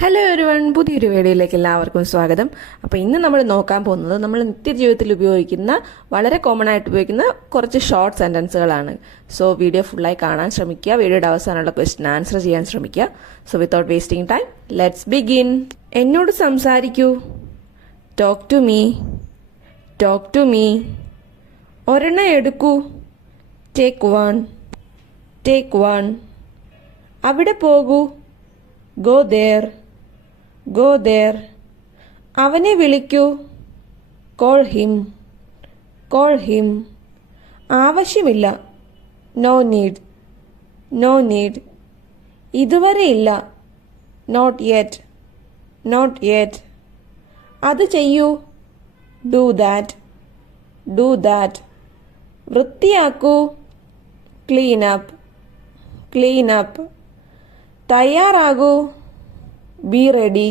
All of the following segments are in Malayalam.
ഹലോ എവരിവൺ, പുതിയൊരു വീഡിയോയിലേക്ക് എല്ലാവർക്കും സ്വാഗതം. അപ്പോൾ ഇന്ന് നമ്മൾ നോക്കാൻ പോകുന്നത് നമ്മൾ നിത്യജീവിതത്തിൽ ഉപയോഗിക്കുന്ന വളരെ കോമൺ ആയിട്ട് ഉപയോഗിക്കുന്ന കുറച്ച് ഷോർട്ട് സെന്റൻസുകളാണ്. സോ വീഡിയോ ഫുള്ളായി കാണാൻ ശ്രമിക്കുക. വീഡിയോയുടെ അവസാനമുള്ള ക്വസ്റ്റ്യൻ ആൻസർ ചെയ്യാൻ ശ്രമിക്കുക. So without wasting time let's begin. എന്നോട് സംസാരിക്കൂ. Talk to me. Talk to me. ഒരെണ്ണം എടുക്കൂ. Take one. Take one. അവിടെ പോകൂ. Go there. Go there. അവനെ വിളിക്കൂ. Call him. Call him. ആവശ്യമില്ല. No need. No need. ഇതുവരെ ഇല്ല. Not yet. Not yet. അത് ചെയ്യൂ. Do that. Do that. വൃത്തിയാക്കൂ. Clean up. Clean up. തയ്യാറാകൂ. Be ready.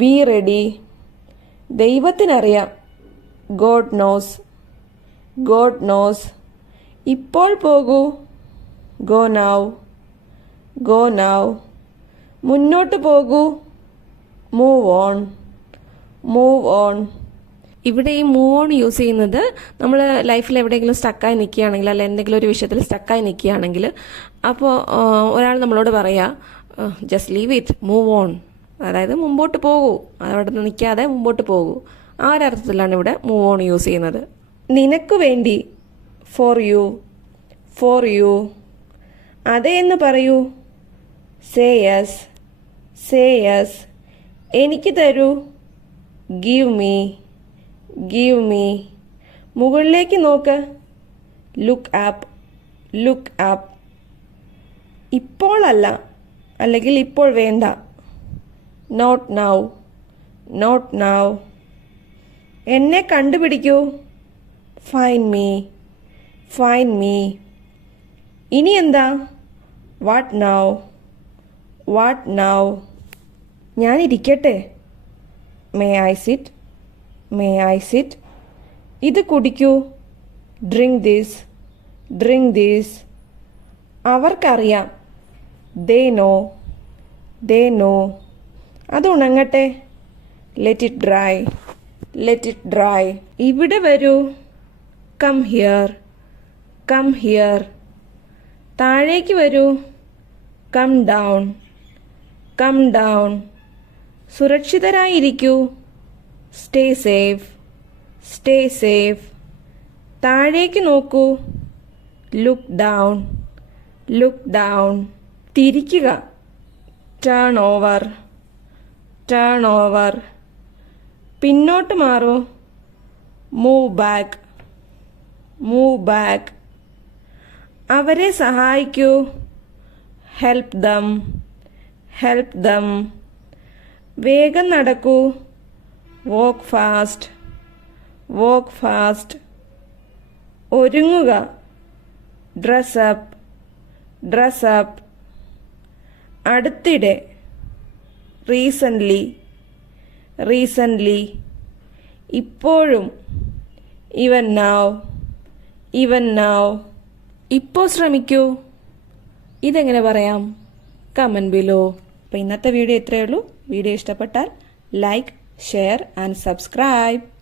Be ready. ദൈവത്തിനറിയാം. God knows. God knows. ഇപ്പോൾ പോകൂ. Go now. Go now. മുന്നോട്ട് പോകൂ. Move on. Move on. ഇവിടെ ഈ മൂവ് ഓൺ യൂസ് ചെയ്യുന്നത് നമ്മൾ ലൈഫിൽ എവിടെയെങ്കിലും സ്റ്റക്കായി നിൽക്കുകയാണെങ്കിൽ, അല്ല എന്തെങ്കിലും ഒരു വിഷയത്തിൽ സ്റ്റക്കായി നിൽക്കുകയാണെങ്കിൽ, അപ്പോൾ ഒരാൾ നമ്മളോട് പറയാ just leave it, move on, അതായത് മുമ്പോട്ട് പോകൂ, അവിടെ നിന്ന് നിൽക്കാതെ മുമ്പോട്ട് പോകൂ. ആ ഒരു അർത്ഥത്തിലാണ് ഇവിടെ മൂവ് ഓൺ യൂസ് ചെയ്യുന്നത്. നിനക്ക് വേണ്ടി. For you. For you. അതെ എന്ന് പറയൂ. Say yes. Say yes. എനിക്ക് തരൂ. Give me. Give me. മുകളിലേക്ക് നോക്ക്. Look up. Look up. ഇപ്പോഴല്ല, അല്ലെങ്കിൽ ഇപ്പോൾ വേണ്ട. Not now. Not now. എന്നെ കണ്ടുപിടിക്കൂ. Find me. Find me. ഇനി എന്താ? What now. What now. ഞാനിരിക്കട്ടെ. May I sit. May I sit. ഇത് കുടിക്കൂ. Drink this. Drink this. അവർക്കറിയാം. They know. They know. അത് ഉണങ്ങട്ടെ. Let it dry. Let it dry. ഇവിടെ വരൂ. Come here. Come here. താഴേക്ക് വരൂ. Come down. Come down. സുരക്ഷിതരായിരിക്കൂ. Stay safe. Stay safe. താഴേക്ക് നോക്കൂ. Look down. Look down. തിരിക്കുക. Turn over. Turn over. പിന്നോട്ട് മാറൂ. Move back. Move back. അവരെ സഹായിക്കൂ. Help them. Help them. വേഗം നടക്കൂ. Walk fast. Walk fast. ഒരുങ്ങുക. Dress up. Dress up. അടുത്തിടെ. റീസെൻ്റ്ലി. റീസെൻ്റ്ലി. ഇപ്പോഴും. Even now. Even now. ഇപ്പോൾ ശ്രമിക്കൂ. ഇതെങ്ങനെ പറയാം? Comment below. അപ്പോൾ ഇന്നത്തെ വീഡിയോ ഇത്രയേ ഉള്ളൂ. വീഡിയോ ഇഷ്ടപ്പെട്ടാൽ ലൈക്ക്, ഷെയർ ആൻഡ് സബ്സ്ക്രൈബ്.